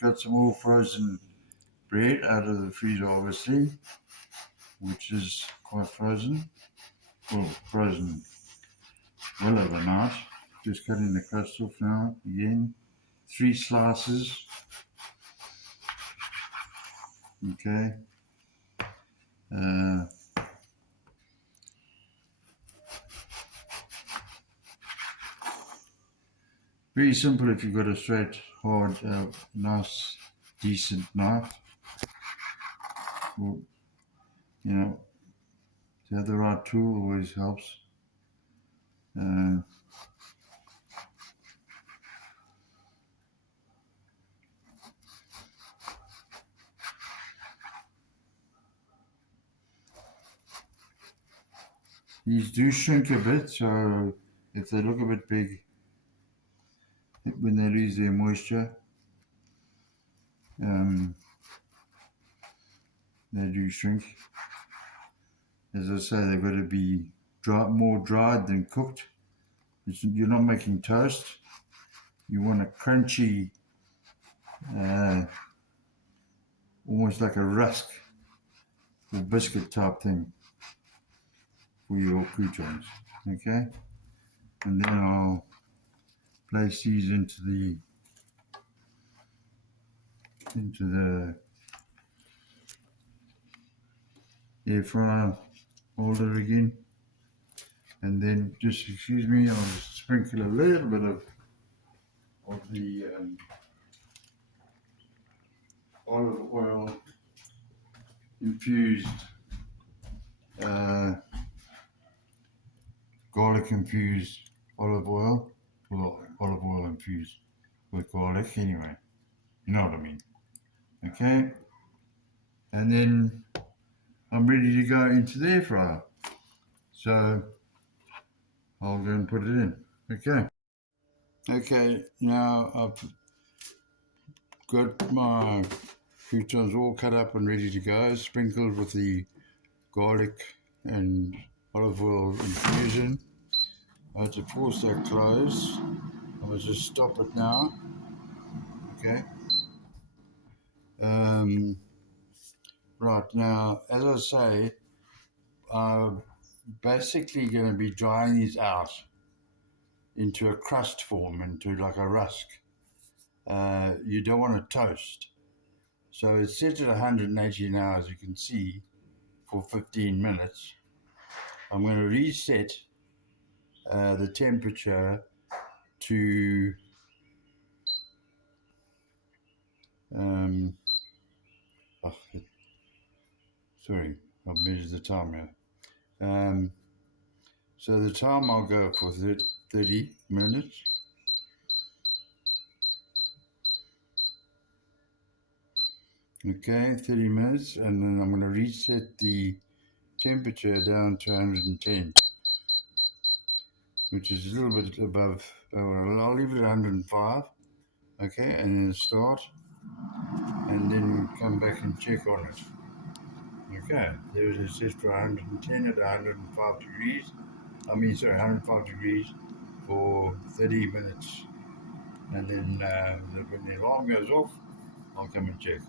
got some more frozen bread out of the freezer, obviously, which is quite frozen. Well, frozen well overnight. Just cutting the crust off now again. 3 slices. Okay. Very simple if you've got a straight, hard, nice, decent knife. Or, you know, to have the right tool always helps. These do shrink a bit, so if they look a bit big when they lose their moisture, they do shrink. As I say, they've got to be more dried than cooked. You're not making toast. You want a crunchy, almost like a rusk or biscuit type thing for your croutons. Okay, and then I'll place these into the air fryer holder again, and then just excuse me, I'll just sprinkle a little bit of the olive oil infused, garlic infused olive oil, well, olive oil infused with garlic anyway, you know what I mean. Okay, and then I'm ready to go into the air fryer, so I'll go and put it in. Okay, now I've got my croutons all cut up and ready to go, sprinkled with the garlic and olive oil infusion. I had to force that close. I will just stop it now. Okay. Right, now, as I say, I'm basically going to be drying these out into a crust form, into like a rusk. You don't want to toast. So it's set at 180 now, as you can see, for 15 minutes. I'm going to reset the temperature to sorry, I've measured the time here. So the time I'll go for 30 minutes. Okay, 30 minutes, and then I'm going to reset the temperature down to 110, which is a little bit above, I'll leave it at 105, okay, and then start, and then come back and check on it. Okay, there it is, set for 110 at 105 degrees, 105 degrees for 30 minutes, and then when the alarm goes off, I'll come and check.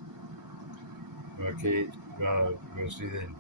Okay, we'll see then.